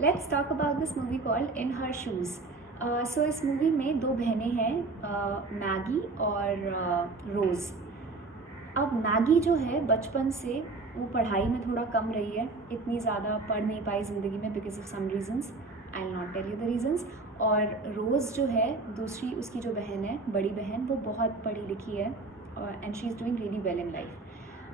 Let's talk about this movie called In Her Shoes. So इस movie में दो बहनें हैं, मैगी और रोज़। अब मैगी जो है बचपन से वो पढ़ाई में थोड़ा कम रही है, इतनी ज़्यादा पढ़ नहीं पाई ज़िंदगी में because of some reasons. I will not tell you the reasons. और रोज़ जो है दूसरी उसकी जो बहन है, बड़ी बहन, वो बहुत पढ़ी लिखी है and she is doing really well in life.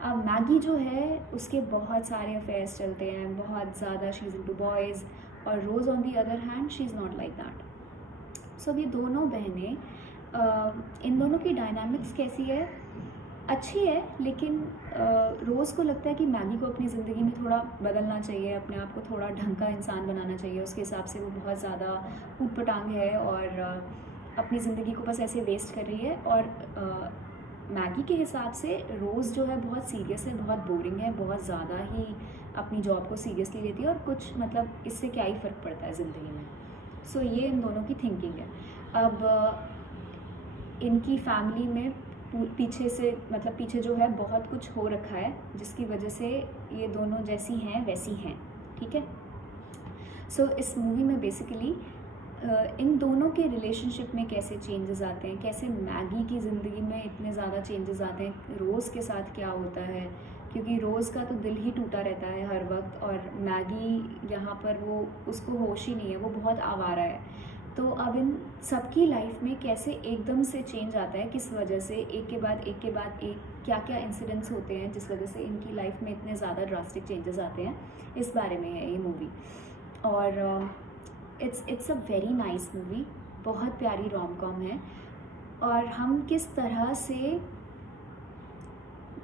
अब मैगी जो है उसके बहुत सारे अफेयर्स चलते हैं, बहुत ज़्यादा शी इज़ इनटू बॉयज़, और Rose on the other hand she is not like that. So ये दोनों बहनें, इन दोनों की डायनामिक्स कैसी है, अच्छी है, लेकिन रोज़ को लगता है कि मैगी को अपनी ज़िंदगी में थोड़ा बदलना चाहिए, अपने आप को थोड़ा ढंग का इंसान बनाना चाहिए। उसके हिसाब से वो बहुत ज़्यादा ऊट-पटांग है और अपनी ज़िंदगी को बस ऐसे वेस्ट कर रही है। और मैगी के हिसाब से रोज़ जो है बहुत सीरियस है, बहुत बोरिंग है, बहुत ज़्यादा ही अपनी जॉब को सीरियसली लेती है और कुछ मतलब इससे क्या ही फ़र्क पड़ता है ज़िंदगी में। सो ये इन दोनों की थिंकिंग है। अब इनकी फैमिली में पीछे से मतलब पीछे जो है बहुत कुछ हो रखा है जिसकी वजह से ये दोनों जैसी हैं वैसी हैं, ठीक है। सो इस मूवी में बेसिकली इन दोनों के रिलेशनशिप में कैसे चेंजेस आते हैं, कैसे मैगी की ज़िंदगी में इतने ज़्यादा चेंजेस आते हैं, रोज़ के साथ क्या होता है, क्योंकि रोज़ का तो दिल ही टूटा रहता है हर वक्त, और मैगी यहाँ पर वो उसको होश ही नहीं है, वो बहुत आवारा है। तो अब इन सबकी लाइफ में कैसे एकदम से चेंज आता है, किस वजह से, एक के बाद एक के बाद एक क्या क्या इंसिडेंट्स होते हैं जिस वजह से इनकी लाइफ में इतने ज़्यादा ड्रास्टिक चेंजेस आते हैं, इस बारे में है ये मूवी। और it's a very nice movie, बहुत प्यारी रोम कॉम है। और हम किस तरह से,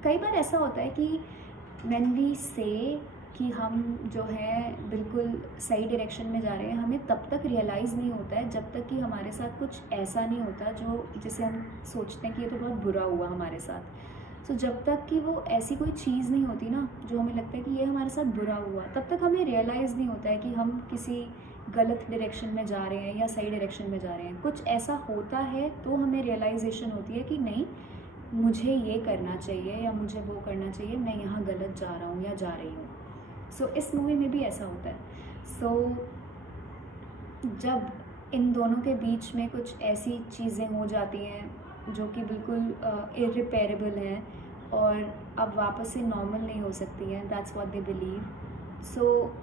कई बार ऐसा होता है कि व्हेन वी से कि हम जो है बिल्कुल सही डायरेक्शन में जा रहे हैं, हमें तब तक रियलाइज़ नहीं होता है जब तक कि हमारे साथ कुछ ऐसा नहीं होता जो जिसे हम सोचते हैं कि ये तो बहुत बुरा हुआ हमारे साथ। तो जब तक कि वो ऐसी कोई चीज़ नहीं होती ना जो हमें लगता है कि ये हमारे साथ बुरा हुआ, तब तक हमें रियलाइज़ नहीं होता है कि हम किसी गलत डायरेक्शन में जा रहे हैं या सही डायरेक्शन में जा रहे हैं। कुछ ऐसा होता है तो हमें रियलाइजेशन होती है कि नहीं, मुझे ये करना चाहिए या मुझे वो करना चाहिए, मैं यहाँ गलत जा रहा हूँ या जा रही हूँ। सो इस मूवी में भी ऐसा होता है। सो जब इन दोनों के बीच में कुछ ऐसी चीज़ें हो जाती हैं जो कि बिल्कुल इरिपेरेबल हैं और अब वापस से नॉर्मल नहीं हो सकती हैं, that's what they believe. So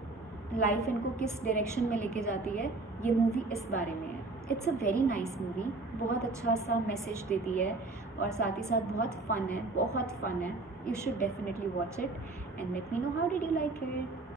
life इनको किस डायरेक्शन में लेके जाती है, ये मूवी इस बारे में है। It's a very nice movie, बहुत अच्छा सा मैसेज देती है और साथ ही साथ बहुत फ़न है, बहुत फ़न है। You should definitely watch it and let me know how did you like it.